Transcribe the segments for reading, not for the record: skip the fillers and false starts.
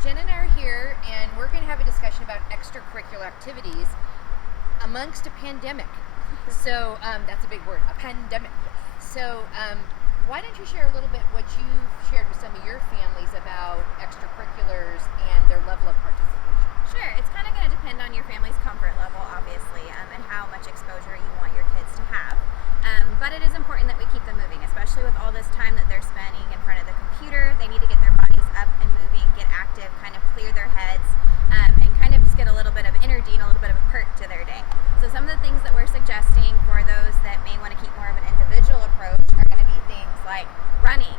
Jen and I are here, and we're going to have a discussion about extracurricular activities amongst a pandemic. That's a big word, a pandemic. Why don't you share a little bit what you've shared with some of your families about extracurriculars and their level of participation? Sure. It's kind of going to depend on your family's comfort level, obviously, and how much exposure you want your kids to have. But it is important that we keep them moving, especially with all this time that they're spending in front of the computer. They need to get their bodies up and moving, get active, kind of clear their heads, and kind of just get a little bit of energy and a little bit of a perk to their day. So some of the things that we're suggesting for those that may want to keep more of an individual approach are going to be things like running,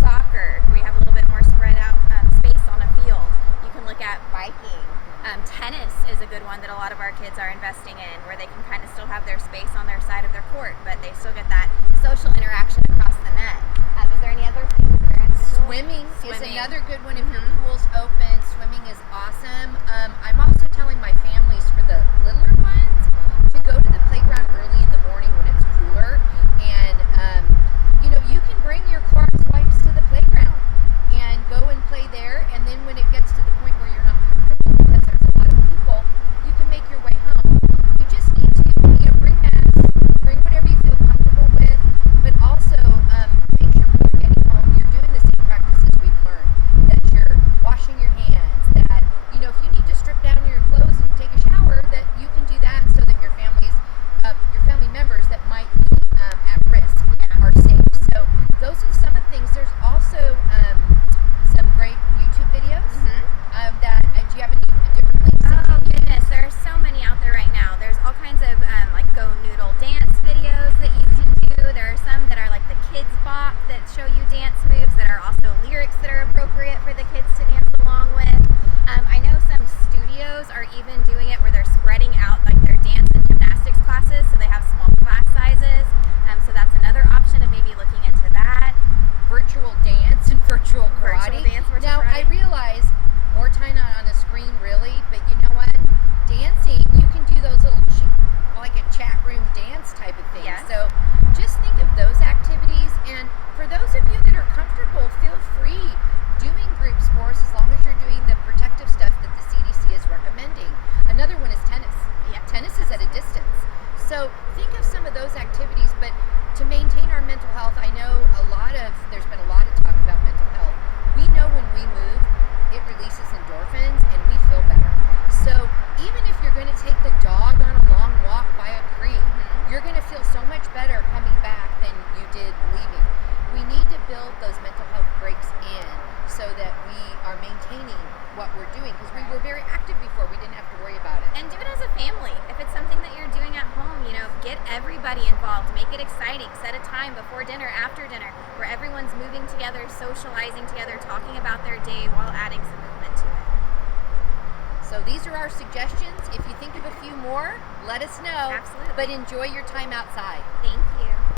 soccer, where you have a little bit more spread out space on a field. You can look at biking. Tennis is a good one that a lot of our kids are investing in, where they can kind of still have their space on their side of their court, but they still get that social interaction across the net. Is there any other things that are individual? Swimming is another good one. If your pool's open, swimming is awesome. I'm also telling my families for the littler ones to go to the playground early in the morning when it's cooler, and you can bring your Clorox wipes to the playground and go and play there, and then when it gets to the point where you're not comfortable because there's a lot of people, you can make your way home. You just need to bring masks, bring whatever you feel comfortable with, but also make sure when you're getting home you're doing the same practices we've learned, that you're washing your hands, that if you need to strip down your clothes and take a shower, that you can do that so that your family members that might be at risk are safe. So those are some of the things. There's also some great YouTube videos that do you have any different links? Oh goodness, there are so many out there right now. There's all kinds of like Go Noodle dance videos that you can do. There are some that are like the Kids Bop that show you dance moves that are also lyrics that are appropriate for the kids to dance along with. I know some studios are even doing it where they're spreading out like their dance and gymnastics classes, so they have small class sizes. So that's another option of maybe looking into that. Virtual dance and virtual karate. Now, karate. I realize more time on a screen, really, but you know what? Dancing, you can do those little, like a chat room dance type of thing. Yes. So just think of those activities. And for those of you that are comfortable, feel free doing group sports as long as you're doing the protective stuff that the CDC is recommending. Another one is tennis. Yeah. Tennis is at a distance. So think of some of those activities, but to maintain our mental health, I know there's been a lot of talk about mental health. We know when we move, it releases endorphins and we feel better. So even if you're going to take the dog on a long walk by a creek, you're going to feel so much better coming back than you did leaving. We need to build those mental health breaks in so that we are maintaining what we're doing, because we were very active before. We didn't have to worry about it. And do it as a family. If it's something that you're doing at home, get everybody involved. Make it exciting. Set a time before dinner, after dinner, where everyone's moving together, socializing together, talking about their day while adding some movement to it. So these are our suggestions. If you think of a few more, let us know. Absolutely. But enjoy your time outside. Thank you.